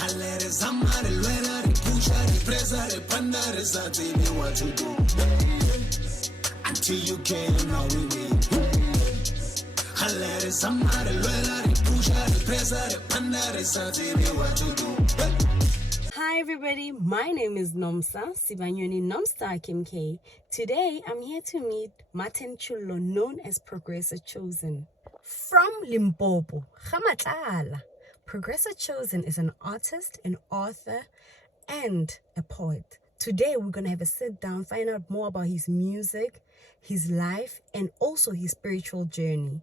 what to do. Until you can know we win. Hi everybody, my name is Nomstar Nomstar Ep18. Today I'm here to meet Martin Chulo, known as Progressa Chosen. From Limpopo GAMATLALA. Progressa Chosen is an artist, an author, and a poet. Today we're going to have a sit down, find out more about his music, his life, and also his spiritual journey.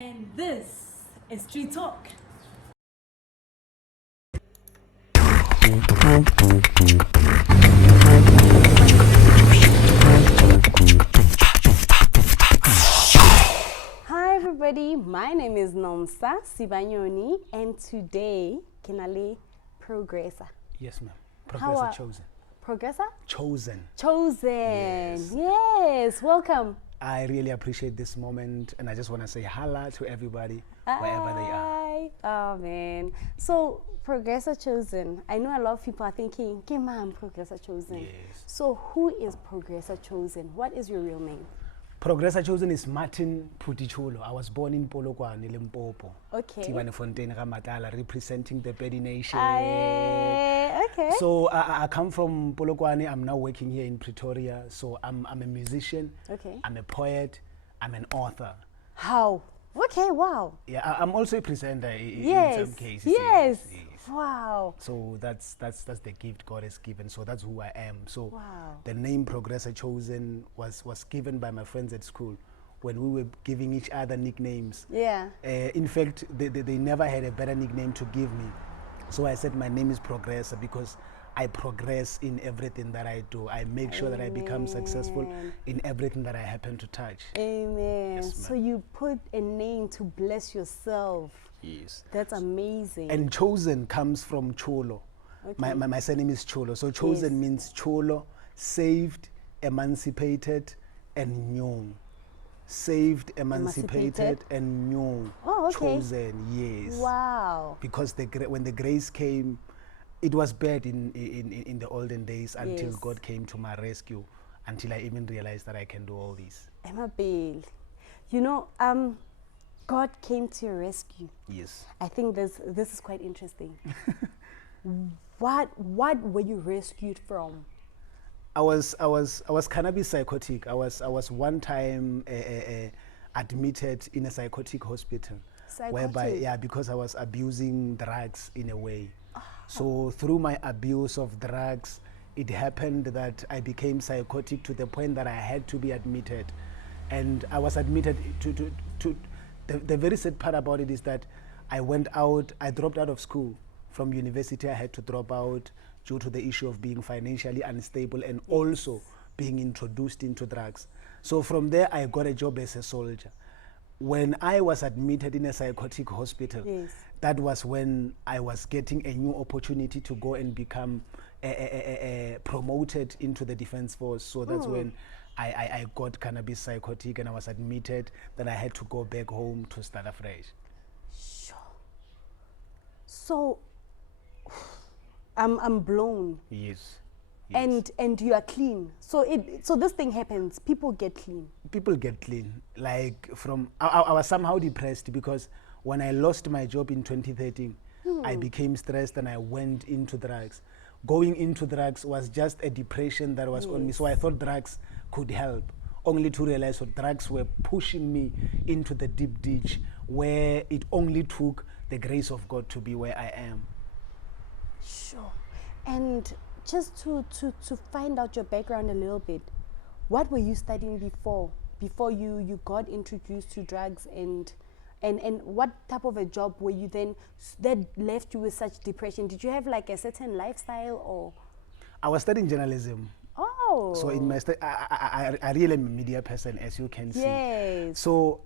And this is Street Talk. Hi everybody, my name is Nomstar Ep18, and today Kinale Progressa. Yes, ma'am. Progressa Chosen. Progressa? Chosen. Chosen. Yes. Welcome. I really appreciate this moment, and I just want to say hello to everybody wherever they are. Oh man. So Progressa Chosen. I know a lot of people are thinking, "Okay, ma'am, Progressa Chosen." Yes. So who is Progressa Chosen? What is your real name? Progressa Chosen is Martin Putichulo. I was born in Polokwane, Limpopo. Okay. Fontaine GAMATLALA, representing the Pedi Nation. Okay. So I come from Polokwane. I'm now working here in Pretoria. So I'm a musician. Okay. I'm a poet. I'm an author. How? Okay. Wow. Yeah, I'm also a presenter in some cases. Yes. Wow. So that's the gift God has given. So that's who I am. So wow. The name Progressa Chosen was given by my friends at school when we were giving each other nicknames. Yeah. In fact, they never had a better nickname to give me. So I said my name is Progressa because I progress in everything that I do. I make sure that I become successful in everything that I happen to touch. Amen. Yes, so you put a name to bless yourself. Yes. That's amazing. And Chosen comes from Cholo. Okay. My surname is Cholo. So Chosen means Cholo, saved, emancipated, and new. Saved, emancipated, and new. Oh, okay. Chosen, yes. Wow. Because when the grace came, it was bad in the olden days until God came to my rescue, until I even realized that I can do all this. Emma Bale, you know, God came to your rescue. Yes. I think this is quite interesting. What were you rescued from? I was cannabis psychotic. I was one time admitted in a psychotic hospital. Whereby, because I was abusing drugs in a way. So through my abuse of drugs, it happened that I became psychotic to the point that I had to be admitted. And I was admitted to the very sad part about it is that I dropped out of school. From university, I had to drop out due to the issue of being financially unstable and also being introduced into drugs. So from there, I got a job as a soldier. When I was admitted in a psychotic hospital, that was when I was getting a new opportunity to go and become promoted into the defense force. So that's when I got cannabis psychotic and I was admitted. Then I had to go back home to start afresh. Sure. So I'm blown. Yes. And you are clean. So this thing happens. People get clean. People get clean. Like I was somehow depressed because when I lost my job in 2013, I became stressed and I went into drugs. Going into drugs was just a depression that was on me. So I thought drugs could help, only to realize that drugs were pushing me into the deep ditch where it only took the grace of God to be where I am. Sure. And just to find out your background a little bit, what were you studying before you got introduced to drugs, and what type of a job were you then that left you with such depression? Did you have like a certain lifestyle or? I was studying journalism. Oh. So in my I really am a media person, as you can see. Yes. So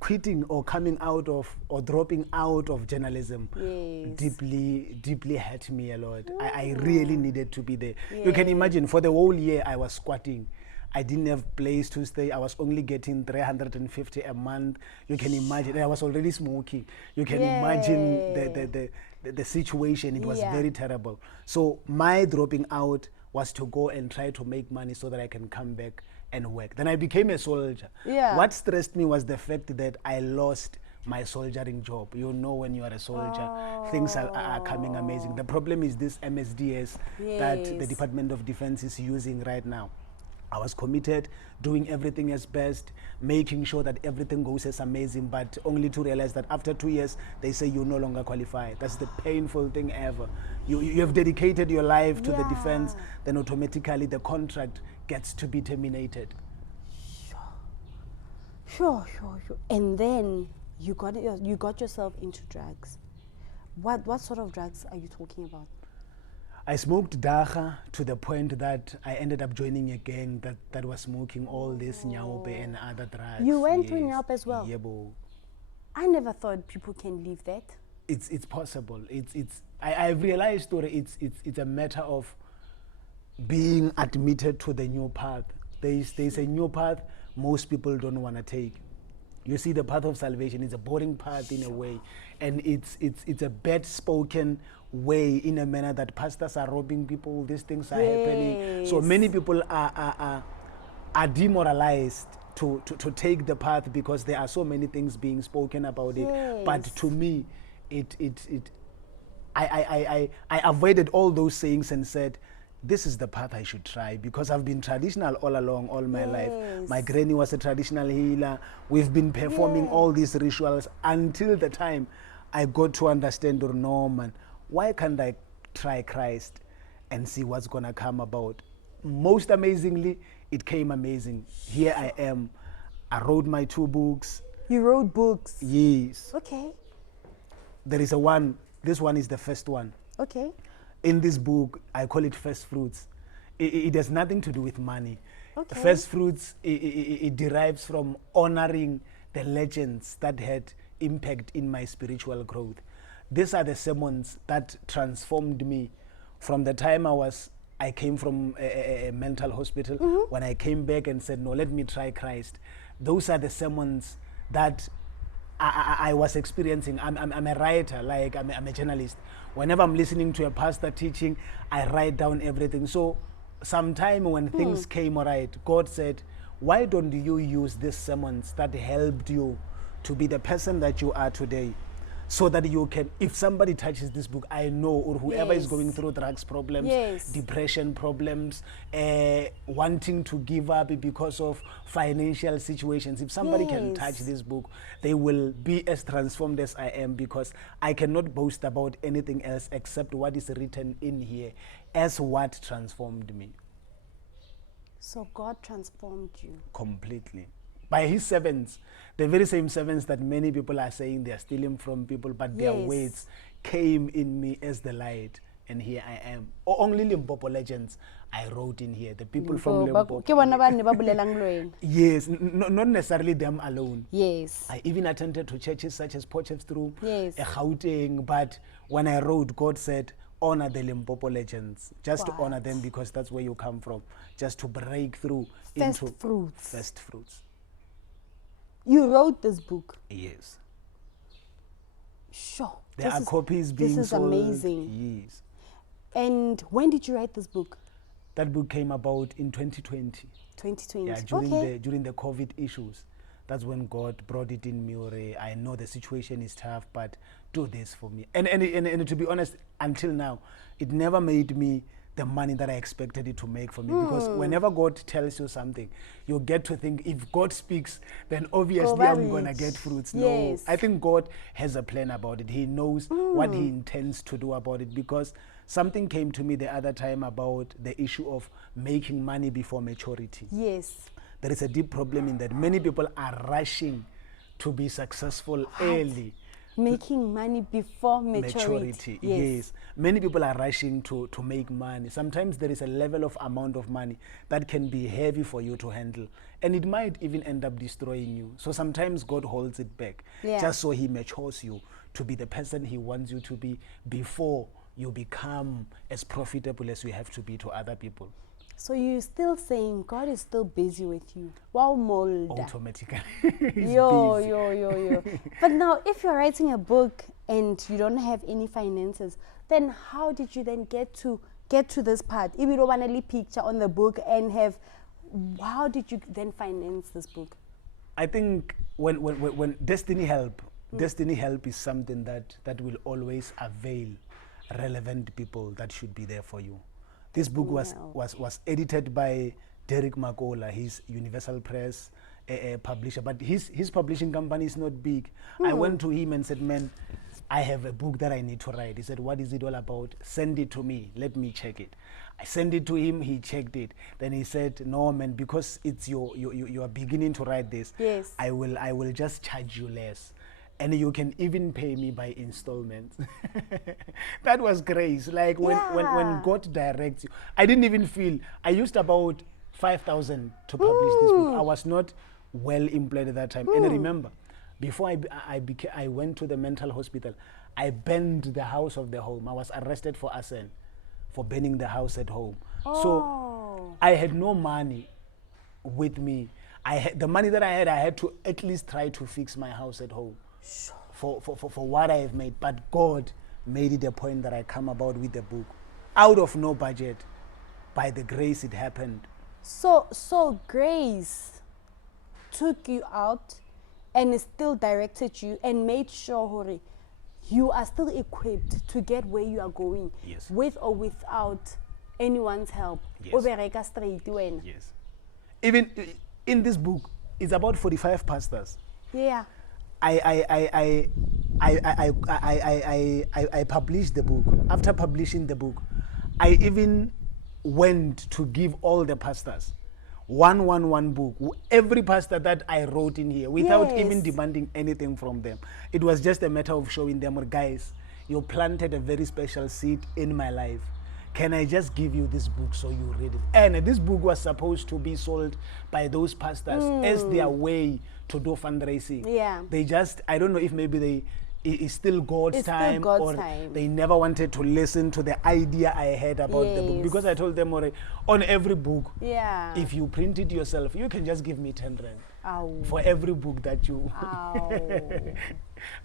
quitting or coming out of or dropping out of journalism deeply hurt me a lot. I really needed to be there. You can imagine, for the whole year I was squatting. I didn't have place to stay. I was only getting 350 a month. You can imagine. I was already smoking. You can imagine the situation. It was very terrible. So my dropping out was to go and try to make money so that I can come back and work. Then I became a soldier. What stressed me was the fact that I lost my soldiering job. You know, when you are a soldier, things are coming amazing. The problem is this MSDS that the Department of Defense is using right now. I was committed, doing everything as best, making sure that everything goes as amazing, but only to realize that after 2 years, they say you no longer qualify. That's the painful thing ever. You have dedicated your life to the defense, then automatically the contract gets to be terminated. Sure. And then you got yourself into drugs. What sort of drugs are you talking about? I smoked dacha to the point that I ended up joining a gang that was smoking all this nyaope and other drugs. You went to nyaope as well? Yebo. I never thought people can leave that. It's possible. I've realized that it's a matter of being admitted to the new path. There's a new path most people don't want to take. You see, the path of salvation is a boring path in a way, and it's a bad spoken way, in a manner that pastors are robbing people, these things are happening. So many people are demoralized to take the path because there are so many things being spoken about it. But to me, I avoided all those sayings and said, this is the path I should try, because I've been traditional all along, all my life. My granny was a traditional healer. We've been performing all these rituals until the time I got to understand, no man, why can't I try Christ and see what's gonna come about? Most amazingly, it came amazing. Here I am. I wrote my 2 books. You wrote books? Yes. Okay. There is a one. This one is the first one. Okay. In this book, I call it First Fruits. It has nothing to do with money. Okay. First Fruits, it derives from honoring the legends that had impact in my spiritual growth. These are the sermons that transformed me from the time I came from a mental hospital. When I came back and said, no, let me try Christ. Those are the sermons that I was experiencing. I'm a writer, like I'm a journalist. Whenever I'm listening to a pastor teaching, I write down everything. So sometime when things came all right, God said, why don't you use these sermons that helped you to be the person that you are today? So that you can, if somebody touches this book, I know, or whoever is going through drugs problems, depression problems, wanting to give up because of financial situations, if somebody can touch this book, they will be as transformed as I am, because I cannot boast about anything else except what is written in here as what transformed me. So God transformed you? Completely. By his servants, the very same servants that many people are saying they are stealing from people, but their words came in me as the light, and here I am. Only Limpopo legends I wrote in here. The people from Limpopo. Yes, not necessarily them alone. Yes. I even attended to churches such as Potchefstroom, Gauteng, but when I wrote, God said, honor the Limpopo legends, just to honor them, because that's where you come from, just to break through into first fruits. You wrote this book? Yes. Sure. There are copies being sold. This is amazing. Yes. And when did you write this book? That book came about in 2020. 2020. Yeah, during the COVID issues. That's when God brought it in me. I know the situation is tough, but do this for me. And to be honest, until now, it never made me the money that I expected it to make for me. Because whenever God tells you something, you get to think, if God speaks, then obviously I'm going to get fruits. No, I think God has a plan about it. He knows what he intends to do about it. Because something came to me the other time about the issue of making money before maturity. Yes. There is a deep problem in that. Many people are rushing to be successful early. Making money before maturity. Yes. Many people are rushing to make money. Sometimes there is a level of amount of money that can be heavy for you to handle. And it might even end up destroying you. So sometimes God holds it back, just so he matures you to be the person he wants you to be before you become as profitable as you have to be to other people. So you're still saying God is still busy with you. Wow, mold. Automatically. Yo. But now, if you're writing a book and you don't have any finances, then how did you then get to this part? If you don't want to picture on the book and how did you then finance this book? I think when destiny help is something that will always avail relevant people that should be there for you. This book was edited by Derek Makola, his Universal Press publisher, but his publishing company is not big. I went to him and said, man, I have a book that I need to write. He said, what is it all about? Send it to me. Let me check it. I sent it to him. He checked it. Then he said, no, man, because it's you are beginning to write this. Yes. I will just charge you less. And you can even pay me by installments. That was grace. Like when God directs you. I didn't even feel, I used about 5,000 to publish this book. I was not well employed at that time. And remember, before I went to the mental hospital, I burned the house of the home. I was arrested for arson, for burning the house at home. So I had no money with me. The money that I had to at least try to fix my house at home for what I have made. But God made it a point that I come about with the book out of no budget. By the grace it happened. So grace took you out and it still directed you and made sure, Hori, you are still equipped to get where you are going. Yes. With or without anyone's help. Yes. Yes. Even in this book, it's about 45 pastors. Yeah. I published the book. After publishing the book, I even went to give all the pastors one book. Every pastor that I wrote in here, without even demanding anything from them. It was just a matter of showing them, guys, you planted a very special seed in my life. Can I just give you this book so you read it? And this book was supposed to be sold by those pastors as their way to do fundraising. Yeah. They just, I don't know if maybe it's still God's time, or they never wanted to listen to the idea I had about the book. Because I told them already, on every book, if you print it yourself, you can just give me 10 rand for every book that you...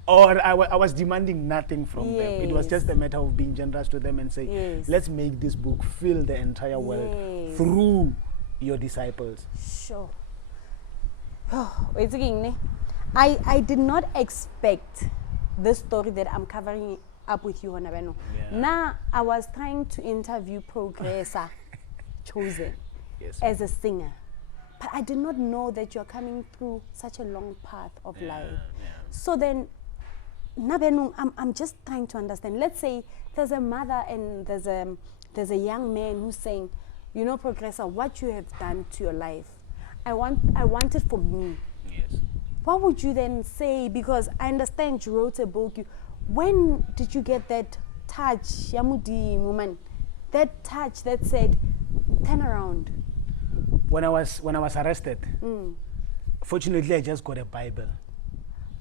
Or I was demanding nothing from them. It was just a matter of being generous to them and say, let's make this book fill the entire world through your disciples. Sure. I did not expect this story that I'm covering up with you, Honabeno. Now, I was trying to interview Progressa Chosen as a singer. But I did not know that you're coming through such a long path of life. So then, Nabenu, I'm just trying to understand. Let's say there's a mother and there's a young man who's saying, you know, Progressa, what you have done to your life, I want it for me. Yes. What would you then say? Because I understand you wrote a book. When did you get that touch, Yamudi woman, that touch that said, turn around? When I was arrested, fortunately I just got a Bible.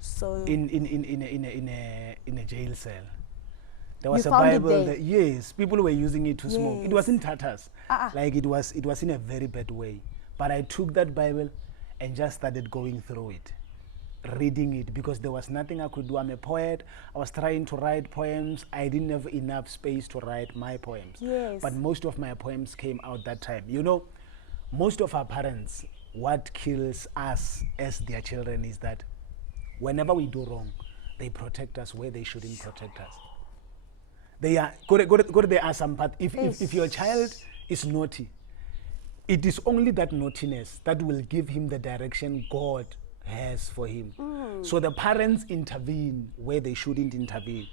So in a jail cell. There was you a found Bible it there? that, yes, people were using it to smoke. It was in tatters. Like it was in a very bad way. But I took that Bible and just started going through it, reading it, because there was nothing I could do. I'm a poet. I was trying to write poems. I didn't have enough space to write my poems. Yes. But most of my poems came out that time. You know, most of our parents, what kills us as their children is that whenever we do wrong, they protect us where they shouldn't protect us. They are there are some part. If your child is naughty, it is only that naughtiness that will give him the direction God has for him. So the parents intervene where they shouldn't intervene.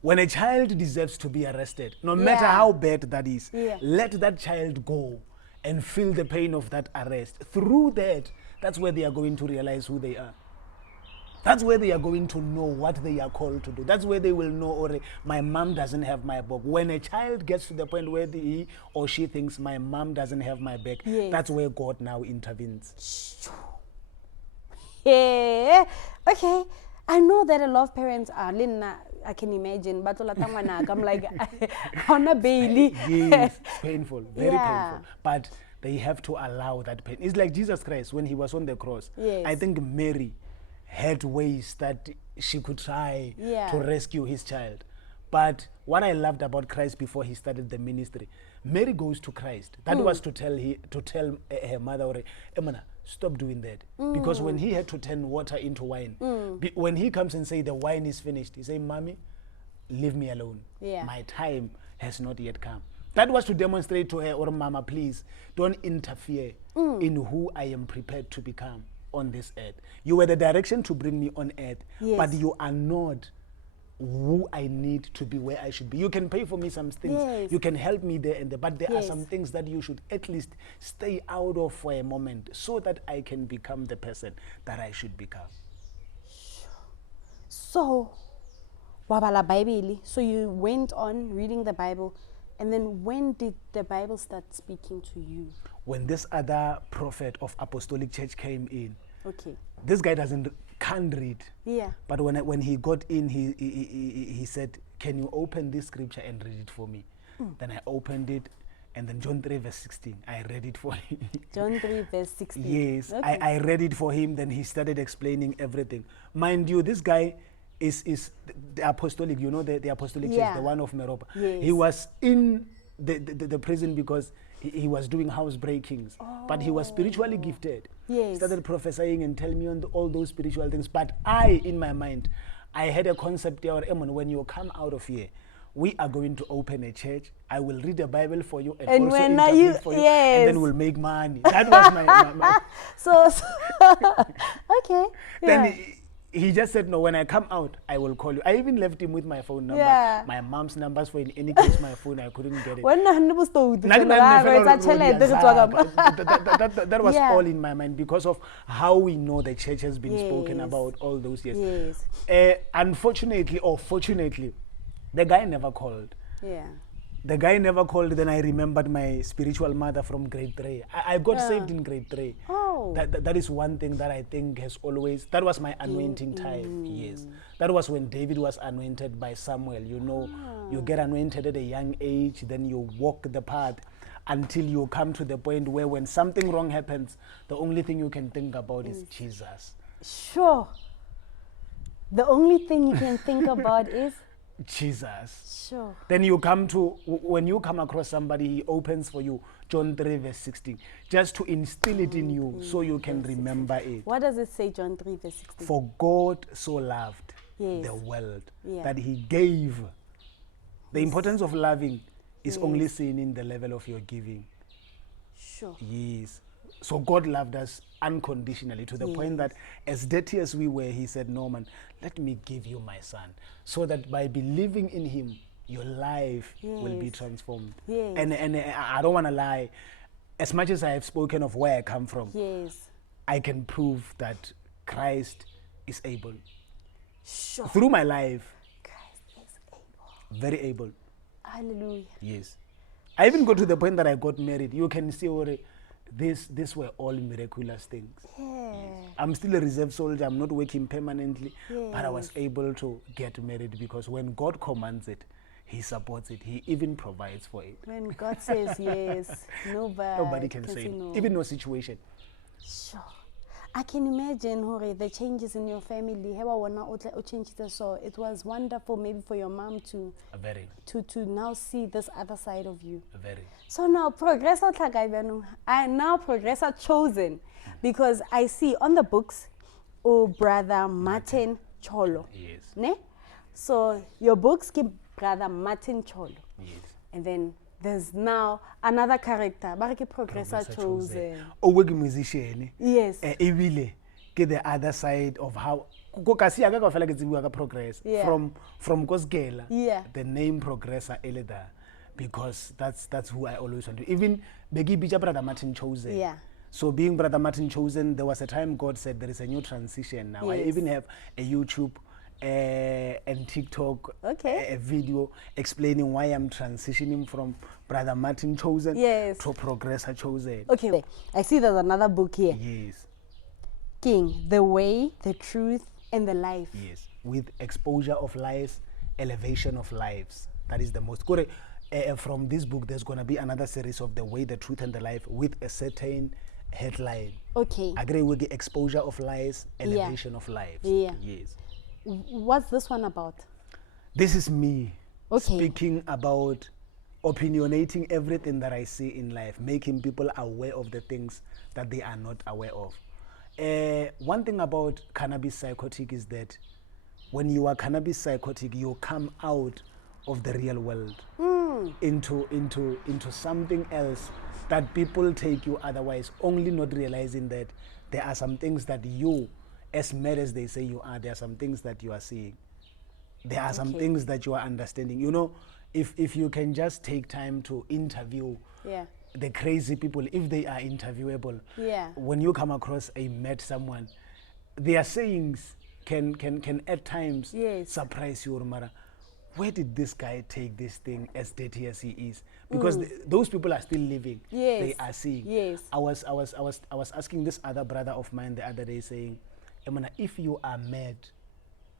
When a child deserves to be arrested, no matter how bad that is, let that child go and feel the pain of that arrest. Through that, that's where they are going to realize who they are. That's where they are going to know what they are called to do. That's where they will know, or my mom doesn't have my back. When a child gets to the point where he or she thinks my mom doesn't have my back, that's where God now intervenes. Yeah. Okay. I know that a lot of parents are I can imagine. I'm like, on a Bailey. Yes, it's painful, very Yeah. painful. But they have to allow that pain. It's like Jesus Christ when he was on the cross. Yes. I think Mary had ways that she could try Yeah. to rescue his child. But what I loved about Christ before he started the ministry, Mary goes to Christ. That was to tell her mother, Emana, stop doing that. Because when he had to turn water into wine, when he comes and say the wine is finished, he say, Mommy, leave me alone. Yeah. My time has not yet come. That was to demonstrate to her, or Mama, please don't interfere in who I am prepared to become on this earth. You were the direction to bring me on earth, Yes. but you are not who I need to be where I should be. You can pay for me some things. Yes. You can help me there and there, but there are Yes. some things that you should at least stay out of for a moment so that I can become the person that I should become. So, wabala Bible. So you went on reading the Bible, and then when did the Bible start speaking to you? When this other prophet of Apostolic Church came in, Okay. this guy can't read. Yeah. But when he got in, he said, can you open this scripture and read it for me? Then I opened it, and then John 3 verse 16, I read it for him. John 3 verse 16. Yes, Okay. I read it for him, then he started explaining everything. Mind you, this guy is the apostolic, you know, the apostolic Yeah. church, the one of Meropa. Yes. He was in the prison because he was doing house breakings, but he was spiritually gifted. Yes. Started prophesying and telling me all those spiritual things. But I, in my mind, I had a concept there, Emon, when you come out of here, we are going to open a church. I will read the Bible for you and also when interpret for you, yes. and then we'll make money. That was my So okay. Then Yeah. he just said, no, when I come out, I will call you. I even left him with my phone number. Yeah. My mom's numbers, for in any case, my phone, I couldn't get it. When was That was Yeah. all in my mind because of how we know the church has been spoken Yes. about all those years. Yes. Unfortunately or fortunately, the guy never called. Yeah. The guy never called. Then I remembered my spiritual mother from grade 3. I got saved in grade 3. Oh. That is one thing that I think has always, that was my anointing time. Yes. That was when David was anointed by Samuel. You know, you get anointed at a young age, then you walk the path until you come to the point where when something wrong happens, the only thing you can think about is Jesus. Sure. The only thing you can think about is Jesus. sure. Then you come to, when you come across somebody, he opens for you John 3 verse 16, just to instill it in you so you can remember it. What does it say, John 3 verse 16? For God so loved Yes. the world Yeah. that he gave. The importance of loving is only seen in the level of your giving. Sure. Yes. So God loved us unconditionally to the point that as dirty as we were, he said, Norman, let me give you my son, so that by believing in him, your life will be transformed. Yes. And I don't want to lie. As much as I have spoken of where I come from, Yes. I can prove that Christ is able. Sure. Through my life, Christ is able. very able. Hallelujah. Yes. I even got to the point that I got married. You can see already, these were all miraculous things. Yeah. I'm still a reserve soldier. I'm not working permanently, but I was Yes. able to get married because when God commands it, he supports it. He even provides for it. When God says yes, Nobody can say no. no. Even no situation. Sure. I can imagine Hore, the changes in your family. So it was wonderful maybe for your mom to Very, now see this other side of you. very. So now Progressa I now Progressa chosen because I see on the books, oh brother Martin Cholo. Yes. Ne? So your books give brother Martin Cholo. Yes. And then there's now another character, Bareke Progressa chosen. Oh, we're musician. Yes. Ebile, get the other side of how Progress Yeah. from Kosgela. Yeah. The name Progressa Eleda, because that's who I always want to. Even Begi Bija Brother Martin Chosen. Yeah. So being Brother Martin Chosen, there was a time God said there is a new transition now. I Yes. even have a YouTube and TikTok Okay. a video explaining why I'm transitioning from Brother Martin Chosen Yes. to Progressa Chosen. Okay, I see there's another book here. Yes, King, the way, the truth, and the life. yes. With exposure of lies elevation of lives. That is the most. From this book, there's going to be another series of The Way, the Truth, and the Life with a certain headline. Okay. Agree with the exposure of lives, elevation of lives. Yeah. Yes. What's this one about? This is me Okay. speaking about opinionating everything that I see in life, making people aware of the things that they are not aware of. One thing about cannabis psychotic is that when you are cannabis psychotic, you come out of the real world into something else that people take you otherwise, only not realizing that there are some things that you, as mad as they say you are, there are some things that you are seeing. There are some things that you are understanding. You know, if you can just take time to interview the crazy people, if they are interviewable, when you come across a mad someone, their sayings can at times surprise you, Mara. Where did this guy take this thing as dirty as he is? Because those people are still living. They are seeing. I was asking this other brother of mine the other day, saying, Emana, if you are mad,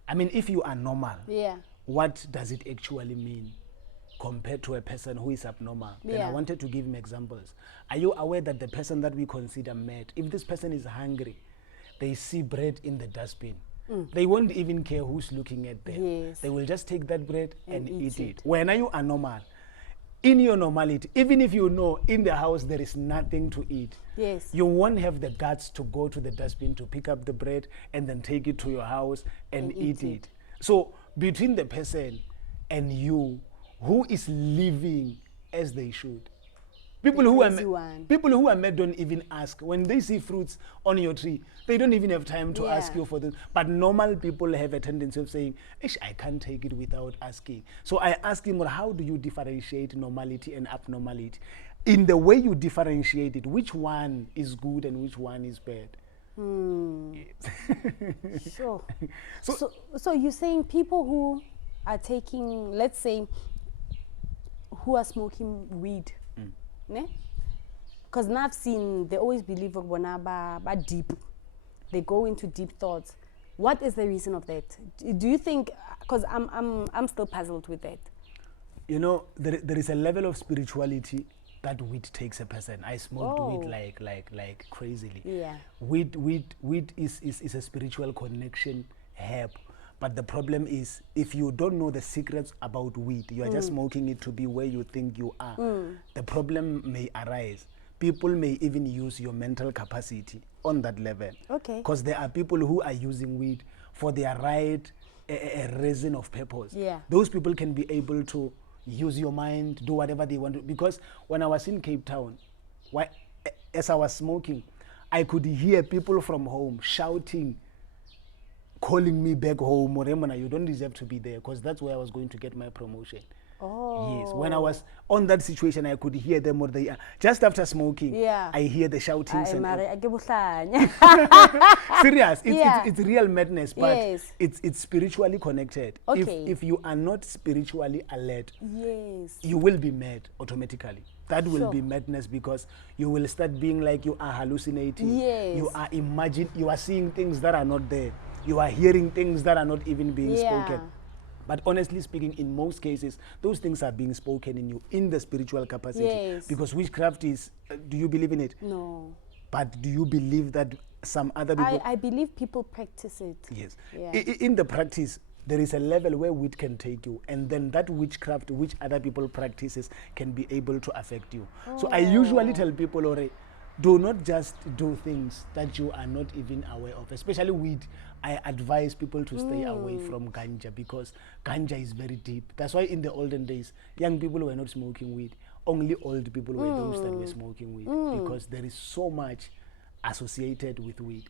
I mean, if you are normal, what does it actually mean compared to a person who is abnormal? Then I wanted to give him examples. Are you aware that the person that we consider mad, if this person is hungry, they see bread in the dustbin, they won't even care who's looking at them. They will just take that bread and eat it. When you are normal, in your normality, even if you know in the house there is nothing to eat, you won't have the guts to go to the dustbin to pick up the bread and then take it to your house and eat it. So between the person and you, who is living as they should? People who are mad don't even ask. When they see fruits on your tree, they don't even have time to ask you for this. But normal people have a tendency of saying, I can't take it without asking. So I asked him, well, how do you differentiate normality and abnormality? In the way you differentiate it, which one is good and which one is bad? Sure. So you're saying people who are taking, let's say, who are smoking weed, because now I've seen, they always believe about deep. They go into deep thoughts. What is the reason of that? Do you think, because I'm still puzzled with that. You know, there is a level of spirituality that weed takes a person. I smoked weed like crazily. Weed is a spiritual connection herb. But the problem is, if you don't know the secrets about weed, you are just smoking it to be where you think you are. The problem may arise. People may even use your mental capacity on that level. Because there are people who are using weed for their right reason of purpose. Those people can be able to use your mind, do whatever they want to. Because when I was in Cape Town, as I was smoking, I could hear people from home shouting, calling me back home, or Remana, you don't deserve to be there, because that's where I was going to get my promotion. Yes, when I was on that situation, I could hear them, or they just after smoking, I hear the shoutings. Serious, it's real madness, but it's spiritually connected. If you are not spiritually alert, you will be mad automatically. That will be madness, because you will start being like you are hallucinating. You are you are seeing things that are not there. You are hearing things that are not even being spoken. But honestly speaking, in most cases, those things are being spoken in you, in the spiritual capacity. Because witchcraft is, do you believe in it? No. But do you believe that some other people... I believe people practice it. Yes. In the practice, there is a level where weed can take you, and then that witchcraft which other people practices can be able to affect you. So I usually tell people, already, do not just do things that you are not even aware of, especially weed. I advise people to stay away from ganja, because ganja is very deep. That's why in the olden days, young people were not smoking weed. Only old people were those that were smoking weed, because there is so much associated with weed.